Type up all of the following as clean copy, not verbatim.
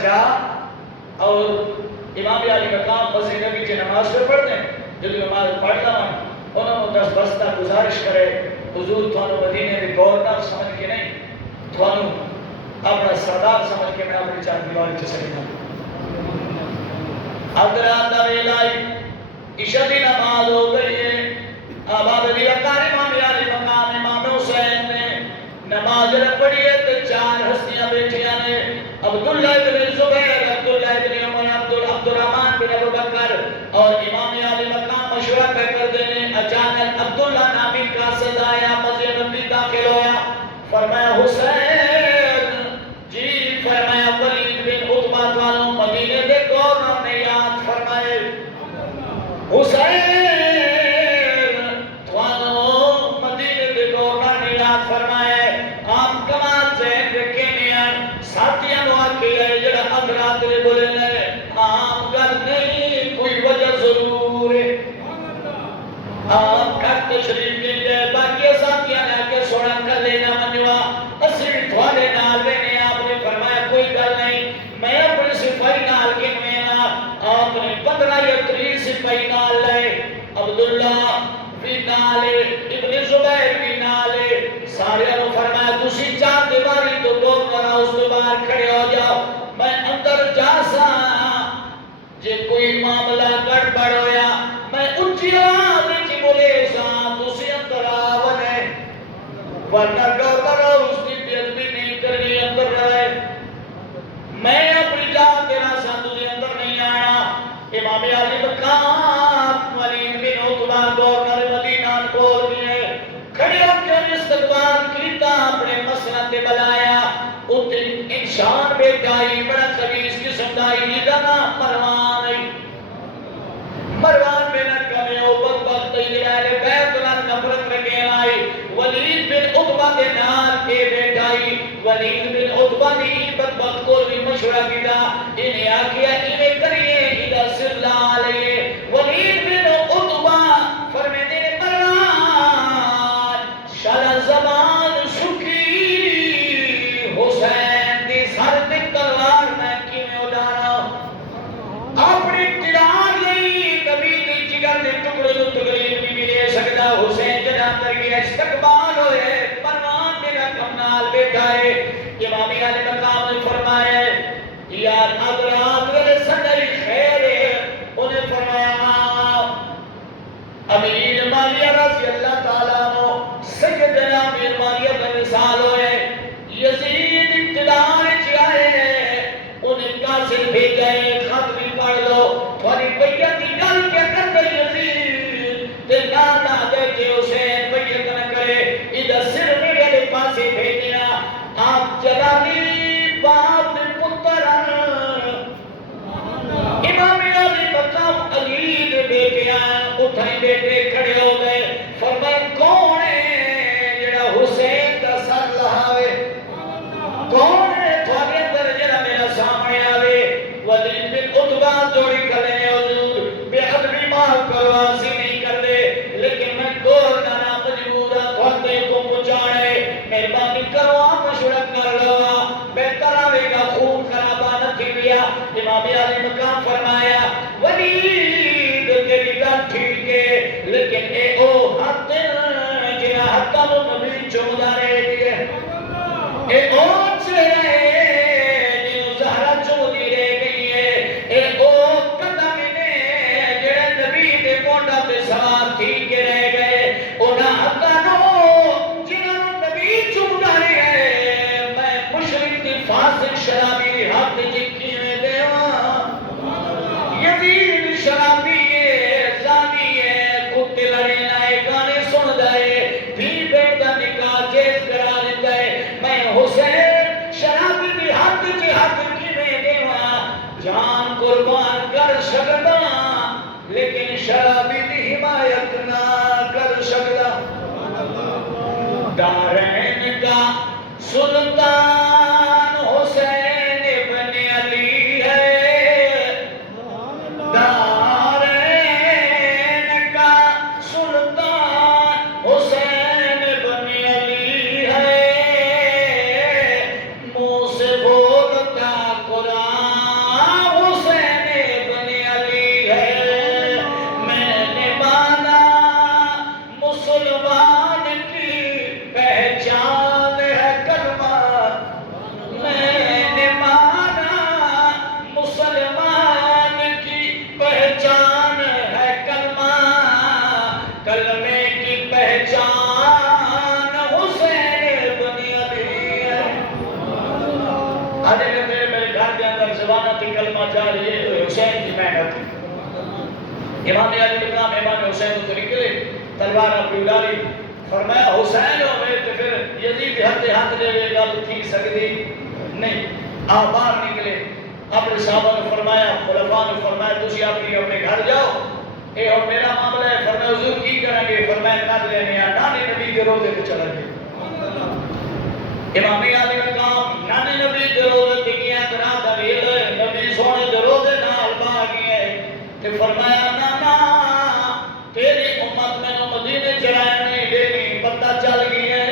اور امام علی مقام مسجد نبی کی نماز پہ پڑھتے ہیں جو نماز پڑھنا ہے انہوں نے دس بستہ گزارش کرے حضور تھانو مدینے میں گورنر سمجھ کے نہیں تھانو اپنا سردار سمجھ کے میں اپنی چار دیواری سے سکتا حضرات ویلائی عشاء کی نماز ہو گئی ہے آباد علی وقار امام علی مقام امام حسین نے نماز پڑھی ہے تو چار ہستیاں بیٹھیاں نے عبداللہ بن زبیر عبداللہ بن عمر عبدالرحمن بن ابو بکر اور امام علی مقام مشورہ کر دینے اچانک عبداللہ نامی کا سزایا مسجد نبی داخل ہویا فرمایا حسین جی فرمایا ولید بن عتبہ والوں مدینے دے گورنر نے یاد فرمائے حسین والوں مدینے دے گورنر نے یاد فرمائے آپ کمان ذہن رکھے نہیں ساتھیاں نو آکے ہے جڑا حضرات نے بولے لے عام کر نہیں کوئی وجہ ضرور ہے آپ کا تشریف کے لئے باقی ساتھیاں نے آکے سوڑا کر لینا منوا اصلی تھوڑے نال لینے آپ نے فرمایا کوئی گل نہیں میں اپنے سپاہی نال کے نوینا آپ نے 15 یا 30 سپاہی نال لے عبداللہ بھی نالے ابن زبیر بھی نالے سارے انہوں فرمایا دوسری چار دیواری تو گورنر ہاؤس کے باہر کھڑے ہو جاؤ میں اندر جا سا جے کوئی معاملہ گڑبڑ ہویا میں اونچی آواز کی بولے سا دوسری اندر آونے ورنہ گورنر ہاؤس کی بےعزتی نہیں کرنی اندر رہے میں اپنی جان دینا سا تجھے اندر نہیں آنا امام علی مقام ولید بن عتبہ گورنر مدینہ کھول دیے کھڑے ہو کے استقبال کیتا اپنے مسند بلایا اتنے انسان بیٹائی بڑا خبیث قسم دائی جدا نا مروان میں نہ کمے او بدبخت تیرے بیت اللہ نفرت رکھے آئی ولید بن عتبہ کے نام کے بیٹائی ولید بن عتبہ نے بدبخت کو بھی مشورہ کیا انہیں آکیا انہیں کریے ادھا سر لا لئے ولید بن عتبہ فرمینے مران شالا زبان شکی حسین دی سر دی تلوار میں کیویں اڑانا اپنی تلوار نہیں نبی دی جگر دے ٹکڑے نو تکلیف بھی لے سکتا حسین جناب کر کے استقبال ہوئے پروان میرا کمنال بیٹھا ہے امام علی مقام نے فرمایا یار حضرات میرے سندری خیر ہے انہیں فرمایا امیر مالیہ رضی اللہ تعالیٰ عنہ سیدنا امیر مالیہ کا مثال ہوئے یزید اقتدار چاہے انہیں قاصد بھیجے خط بھی پڑھ لو تھوڑی بیعت کی گل کیا کر دے یزید تے نانا دے کہ حسین بیعت نہ کرے ادھر سر میرے پاسے بھیجنا آپ جلالی باپ دے پتر امام علی مقام علی دے بیٹے اٹھائی بیٹے کھڑے ہو گئے فرمایا کون ہے جڑا حسین کا سر لہاوے کون ہے تھوڑے اندر جڑا میرا سامنے آوے ولید بن عتبہ جوڑی کھڑے ہیں حضور بے ادبی معاف کرو آسی نہیں کر دے لیکن میں گورنر مجبورا تھوڑے کو پہنچانے مہربانی کرو آپ مشورہ کر لو بہتر آوے گا خون خرابہ نہ تھی لیا امام علی مقام فرمایا ولید تیری گل ٹھیک ہے لیکن اے او حد جنہ حد وہ نبی چودہ رہے دیئے اے او چہرے جنہوں زہرہ چودی رہ گئی ہے اے او قدم نے جنہ نبی دے مونڈا پہ سوار تھی کے رہ گئے انہا حدانو جنہوں نبی چودہ رہے گئے میں مشرک دی فاسق شرابی حد جکی میں دیواں یزید شرابی ہے زانی ہے کتے لڑے لائے گانے سن دائے بھی بیٹا نکاح جیز کرا دیتا ہے میں حسین شرابی دی حد کی حد کی میں دیواں جان قربان کر سکتا لیکن شرابی دی حمایت نہ کر سکتا دارین کا سلطان حسین ابن علی ہے دارین زبانہ تھی کلمہ جاری ہے حسین کی محنت امام علی مقام امام حسین تو نکلے تلوار اپنی اڑالی فرمایا حسین ہوئے تو پھر یزید ہاتھ دے لے گا تو تھی سکتی نہیں آپ باہر نکلے اپنے صحابہ نے فرمایا خلفاء نے فرمایا تسی اپنے گھر جاؤ اے اور میرا معاملہ ہے فرمایا حضور کی کریں گے فرمایا کر لینے نانے نبی کے روزے پہ چلا گئے امام علی مقام نانے نبی کے روزے پہ کیا کرا دلیل نبی سونے کے روزے نال با گئے کہ فرمایا نانا تیری امت میں نو مدینے چلائے نہیں دینی پتہ چل گئی ہے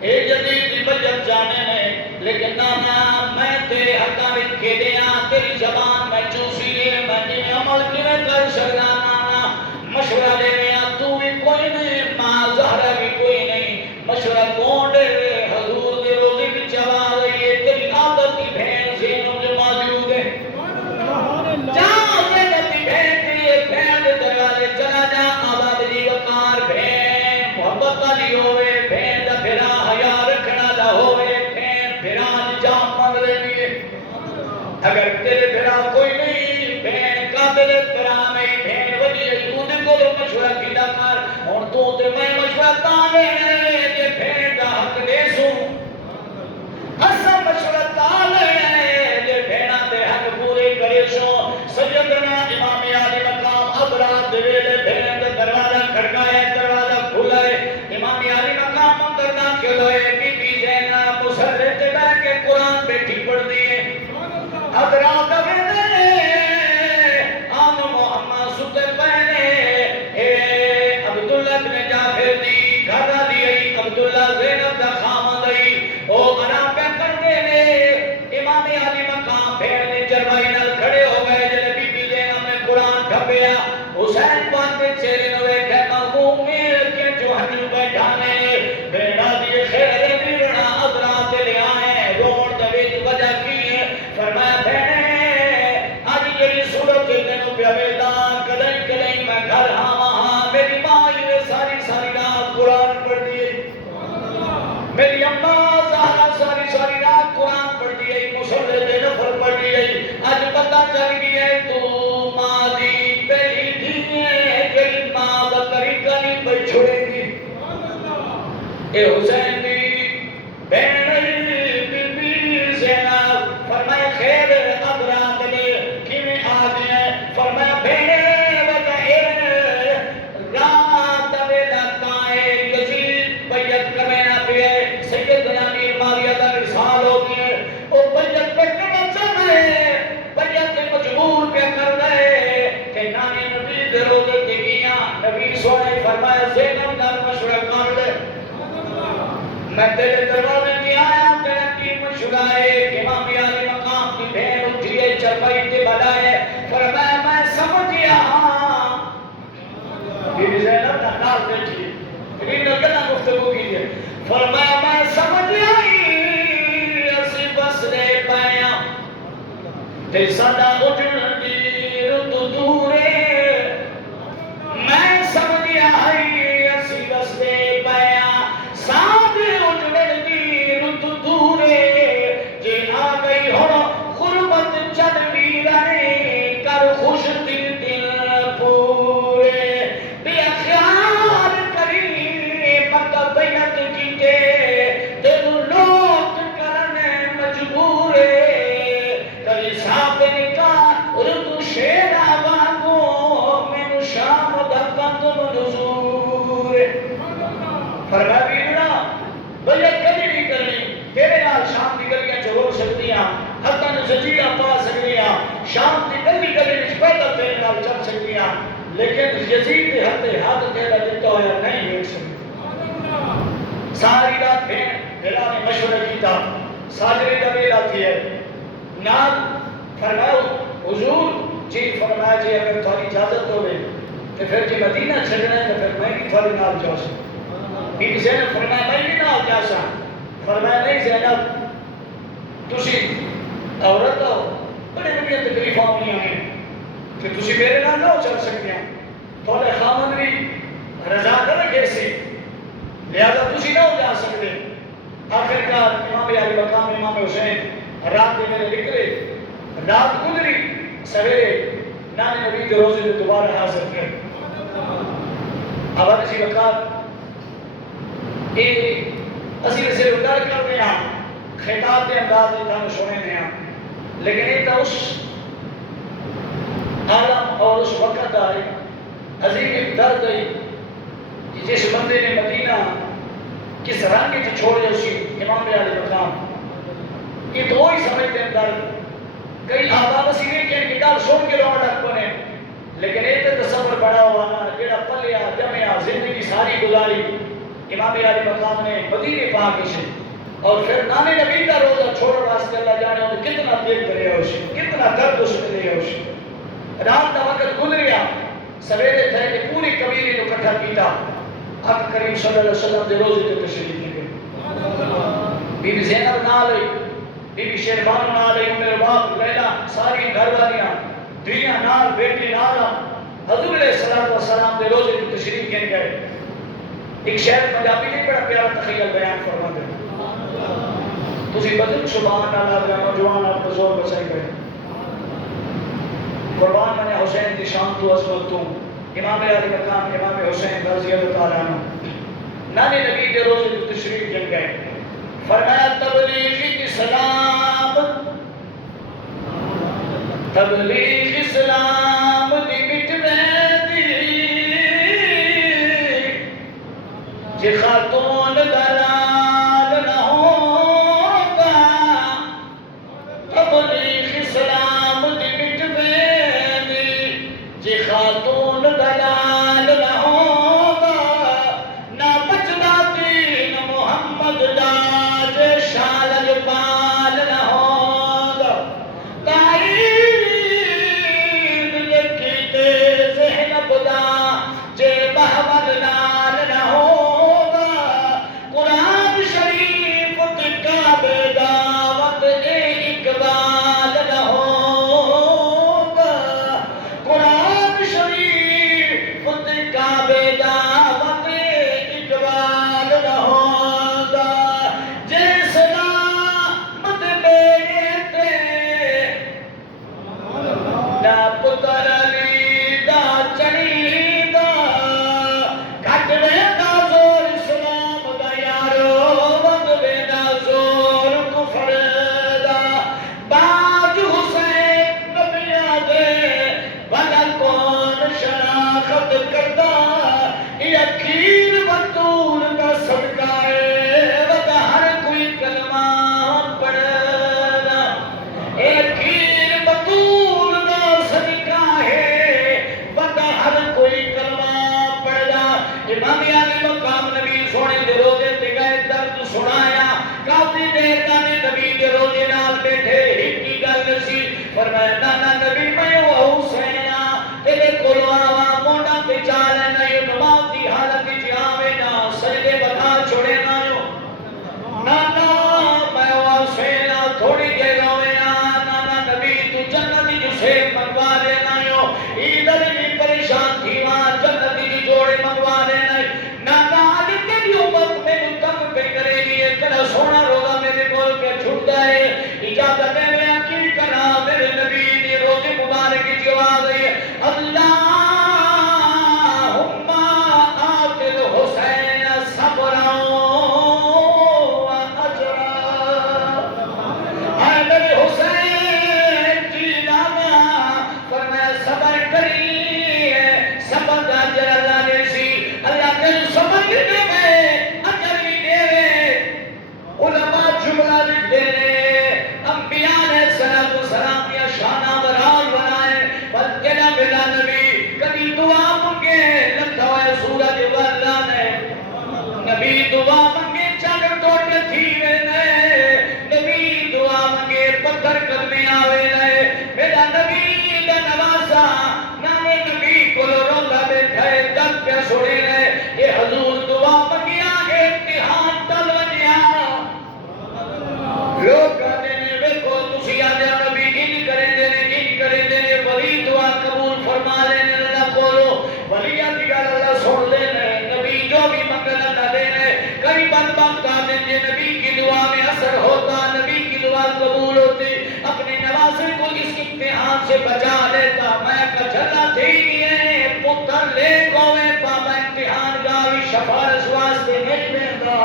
اے جدید دی بجت جانے میں لیکن نانا میں تے حقا میں کھیلیا تیری زبان میں چوسی لے میں جنہیں عمل کی میں کر سکنا نانا مشورہ دے رہا تو بھی کوئی نہیں ماں زہرہ بھی کوئی نہیں مشورہ کون دے حضور دے روزی بھی چلا رہی ہے تیری عادت کی بہن زینوں جو موجود ہے جہاں زینت کی بہن تیری ایک بہن دے دروازے چلا جا آباد جی وقار بہن محبت والی ہوئے بہن دا پھرا حیا رکھنا دا ہوئے بہن پھرا جام مانگ رہی ہے اگر تیرے پھرا کوئی نہیں بہن قابل احترام ہے بہن وجی تو دے کو مشورہ کیتا کر اور تو تے میں مشورہ تانے کہ بہن دا حق دے سوں اسا مشورہ تانے کہ بہنا تے حق پورے کرے سو سیدنا امام علی مقام اب رات دے ویلے بہن دا دروازہ کھڑکایا دروازہ کھلا ہے امام علی مقام اندر داخل ہوئے بی بی زینب مسرے تے بیٹھ کے قرآن بیٹھی پڑھ دیے اب رات ویلے آن محمد ستے پہنے عبداللہ بن جعفر دی گھر دی عبداللہ زینب دا خامد دی او آرام پہ کر دینے امام علی مقام پھر نے جرمائی نال کھڑے ہو گئے جلے بی بی زینب نے قرآن کھپیا حسین پانتے چیرے نوے کہ مغموم میر کے جو حجل بیٹھانے بیڑا دیے خیر بیرنا ادرات لے آئے روڑ دویج وجہ کی فرمایا بہنے آج یہ صورت تینوں پہ بیدان کدیں کدیں میں گھر ہاں وہاں میری ماں یہ ساری رات قرآن پڑھ دیئے میری اماں زہرا ساری رات قرآن پڑھ دیئے مسلح دے نفر پڑھ دیئے آج پتہ چل گیا ہے تو ماں دی پہلی دیئے کہ ماں دا طریقہ نہیں پہ چھوڑے گی اے حسین دی بہن بی بی زینب فرمائے خیر ادرات لے کیویں آ گئے فرمایا بہنے وجہ رات ویلا تائے یزید بیعت کرنے نہ پئے سیدنا امیر معاویہ دا وصال ہو گیا او بیعت پہ کرنا چاہ رہے بیعت مجبور پہ کر رہے کہ نانی نبی دے روزے تے گیا نبی سونے فرمایا زینب نال مشورہ کر لے میں تیرے دروازے میں آیا تیرا کی مشورہ ہے امام علی مقام کی بہن اٹھی ہے چرپائی تے بڑھائے فرمایا میں سمجھیا ہاں بی بی زینب نال بیٹھی لیکن کنا گفتگو کی ہے فرمایا میں سمجھیا اسی بس دے پایا تے سدا اجڑ دی رت دورے میں سمجھیا اسی بس دے پایا سادے اجڑ دی رت دورے جے آ گئی ہو غربت چل ویرانے کر خوش دل پورے بے خیال کری مکہ بیعت کیتے دل لوٹ کرنے مجبورے کبھی صاحب نکاح اردو شیر آبانگو میں شام دا قدم نزور فرمایا بیڑا بیعت کبھی نہیں کرنی تیرے نال شام دی گلیاں چھوڑ سکتی ہیں حتیٰ نزجیہ پا سکتی ہیں شام دی گلی نسبت تیرے نال چل سکتی ہیں لیکن یزید ہاتھ تیرا دیتا ہوا نہیں بیٹھ سکتی ساری رات بہن بلا نے مشورہ کیتا ساجرے دا بیلا تھی ہے نال فرمایا حضور جی فرمایا جی اگر تھوڑی اجازت ہوئے تو پھر جی مدینہ چھڑنا ہے تو پھر میں بھی تھوڑی نال جا سکتا بی زینب فرمایا میں بھی نال جا سکتا فرمایا نہیں زینب تسی عورت ہو بڑے بڑی تکلیف آنی ہیں کہ تسی میرے نال نہ چل سکتے ہیں تھوڑے خامن بھی رضا کر رکھے سی لہذا تسی نہ جا سکتے آخر کار امام علی مقام امام حسین رات میں میرے نکلے رات گزری سویرے نانے نبی کے روزے میں دوبارہ حاضر کر اب اسی وقت اسی سے ڈر کر رہے ہیں خطاب کے انداز میں تھا سنے ہیں لیکن یہ تو اس عالم اور اس وقت آئی عظیم درد آئی کہ جس بندے نے مدینہ کس رنگ سے چھوڑے اسی امام علی مقام یہ تو ہی سمجھتے ہیں درد کئی آباد سینے کے انکتاب سن کے روح ڈک بنے لیکن ایک تصور بڑا ہوا نا جڑا پلیا جمعیا زندگی ساری گزاری امام علی مقام نے مدینے پاک سے اور پھر نانے نبی کا روزہ چھوڑ واسطے اللہ جانے اور کتنا دل کرے اس کتنا درد اس میں لے اس رات کا وقت گزریا سویرے تھے کہ پوری قبیلے کو اکٹھا کیتا آقا کریم صلی اللہ علیہ وسلم دے روزے تے تشریف لے گئے بی بی زینب نال آئی بی بی شیربانو نال آئی میرے باپ لیلا ساری گھر والیاں دنیا نال بیٹی نال حضور علیہ السلام دے روزے تے تشریف لے گئے ایک شہر پنجابی نے بڑا پیارا تخیل بیان فرما دے تسی بدل سبحان اللہ نوجوان آپ کو زور بچائی گئے قربان میں حسین کی شان تو عظمت تو امام علی مقام امام حسین رضی اللہ تعالیٰ عنہ نانے نبی کے روزے میں تشریف لے گئے فرمایا تبلیغ اسلام دی مٹنے دی جی خاتون دلال نہ ہوگا تبلیغ اسلام دی مٹنے دی جی خاتون دلال نہ ہوگا نہ بچنا دین محمد دا جے شالج پال نہ ہوگا تائید لکھی تے ذہن بدا جے بہمد نال نہ ہوگا قرآن شریف تکاب دعوت اقبال نہ ہوگا قرآن شریف تکاب دعوت اقبال نہ ہوگا جے سلامت بیتے نہ پتر علی دا چڑی دا کٹ ویدا زور اسلام دا یارو ود ویدا زور کفر دا باج حسین نبیہ دے بھلا کون شناخت کردا یہ اخیر بطول کا صدقہ ہے ودا ہر کوئی کلمہ پڑھنا اخیر بطول کا صدقہ ہے ودا ہر کوئی کلمہ پڑھنا امام علی مقام نبی سونے دے روزے تے گئے درد سنایا کافی دیر نانے نبی دے روزے نال بیٹھے ایک کی گل سی فرمایا نانا نبی میں وہ حسین تیرے کولو آواں مونڈا تے چال نہیں نماز دی حالت وچ آوے نا سجدے بتا چھوڑے نہ نانا میں وہ حسین تھوڑی دیر روے نا نانا نبی تو جنت جو سے منگوا دے نہ ادھر بھی پریشان تھی وہاں جنت کی جوڑے منگوا دے نانا آج تیری امت میں تم پہ کرے گی تیرا سونا روزہ میرے کول پہ چھوٹتا ہے اجازت ہے میں کی کرا میرے نبی دی روزے مبارک کی آواز ہے اللہم آت الحسین صبرا و اجرا اے میرے حسین جی لانا فرمایا صبر کریے صبر دا اجر اللہ نے سی اللہ کے صبر بھی دے گئے اجر بھی دے گئے علماء جملہ لکھ دے رہے انبیاء علیہ السلام یا شانہ برال بنائے بلکہ نہ سے بچا لیتا میں کچھلا تھی گئے پتر لے کوئے بابا امتحان گاوی شفارس واسطے نہیں دیتا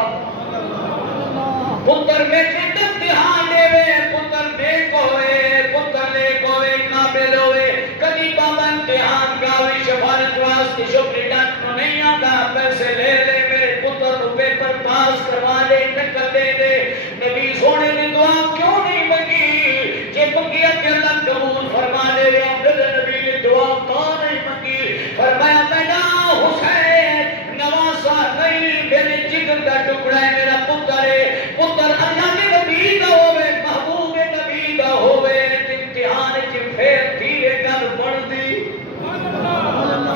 پتر میں چند امتحان دے وے پتر لے کوئے قابل ہوئے کبھی بابا امتحان گاوی شفارس واسطے شکری ڈاکٹر نہیں آتا پیسے لے لے میرے پتر کو پیپر پاس کروا لے نکل دے دے نبی سونے نے دعا کیوں نہیں منگی کہ منگیا کہ اللہ قبول فرما دے رہے میرے نبی نے دعا کیوں نہیں منگی فرمایا مینا حسین نواسا نہیں میرے جگر کا ٹکڑا ہے میرا پتر ہے پتر اللہ کے نبی کا ہوئے محبوب نبی کا ہوئے امتحان کی پھر دھیرے کر بڑھ دی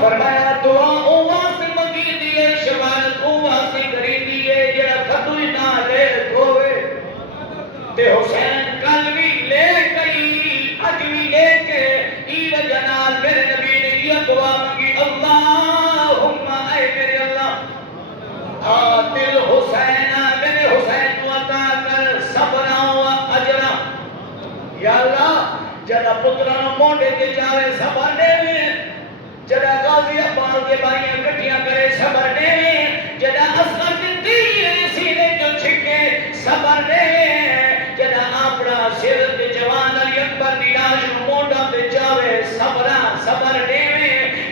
فرمایا دعا اوہ سے منگی دیئے شبارت اوہ سے کری دیئے جڑا خطوئی نہ لے ہوئے تے حسین کل بھی لے گئی اج بھی لے کے عید جنال میرے نبی نے یہ دعا منگی اللہم اے میرے اللہ آتل حسین میرے حسین کو عطا کر صبرا و اجرا یا اللہ جڑا پترانو مونڈے تے جاوے صبر دے جڑا غازی عباس کے بھائیاں کٹھیاں کرے صبر دے جڑا اصغر کے تیر سینے جو چھکے صبر دے جڑا اپنا سر تے جوان علی اکبر دی لاش مونڈا تے جاوے صبر دے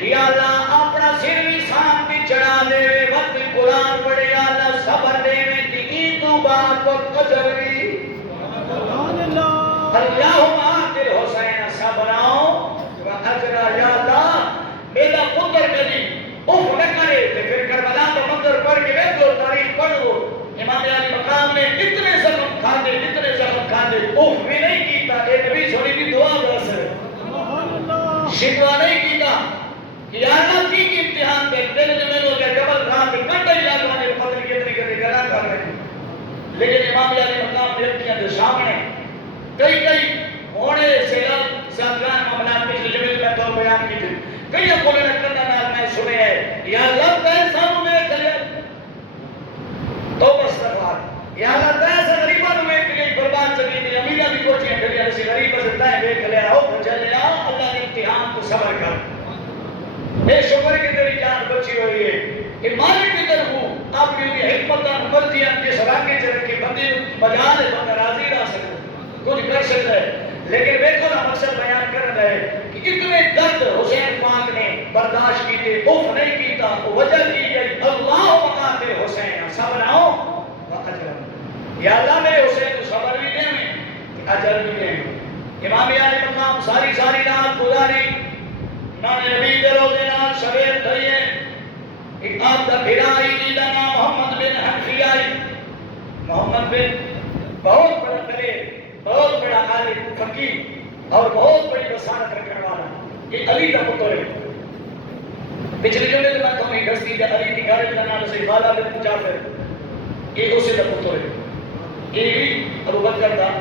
یا اللہ اپنا سر بھی سام تے چڑھا دے وقت قرآن پڑھے یا اللہ صبر دے تی تو بات کو قدری اللہم آتل حسین صبراؤ و اجرا یا اللہ میرا پتر کبھی اوف نہ کرے تو پھر کربلا کا منظر پڑھ کے دیکھو تاریخ پڑھو امام علی مقام نے اتنے زخم کھاندے اوف بھی نہیں کیتا اے نبی سوری کی دعا بس شکوا نہیں کیتا کہ یا اللہ کی امتحان دے دل میں لوگ ڈبل رات میں کنڈا ہی لاگوانے پتر کتنی کتنی گنا کر رہے لیکن امام علی مقام رکھیاں دے سامنے کئی ہونے سے ساتران معاملات میں جمعیت میں تو بیان کی تھی کئی اقوال رکھنا نال میں سنے ہے یا اللہ تیسا میں کلے تو استغفار یا اللہ تیسا غریبان میں کلے برباد چلی دی امیدہ بھی کوچھیں کلے اسی غریب سے تائیں بے کلے آؤ چلے آؤ اللہ نے امتحان کو صبر کر بے شکر کی تیری جان بچی ہوئی ہے کہ مالک کی طرف ہوں آپ کی حکمتاں مرضیاں جس راکے چلے کی بندی بجا دے بندہ راضی رہ سکتے کچھ کر سکتا ہے لیکن دیکھو نا مقصد بیان کر رہا ہے کہ اتنے درد حسین پاک نے برداشت کیتے اوف نہیں کیتا وجہ کی گئی اللہ مقاتل حسین صبراؤ و اجر یا اللہ میرے حسین کو صبر بھی دے میں اجر بھی دے میں امام علی مقام ساری رات گزاری نان نبی درو دے نال سویر دھئیے ایک آپ دا بھرائی جیدہ نام محمد بن حنفی آئی محمد بن بہت بڑا کرے بہت بڑا عالم فقیر اور بہت بڑی بصارت رکھنے والا یہ علی کا پتر ہے پچھلے جمعے میں تمہیں دستی کہ علی کی گھر کا نام سے خالد بن جعفر یہ اسے کا پتر ہے یہ بھی ابو بکر کا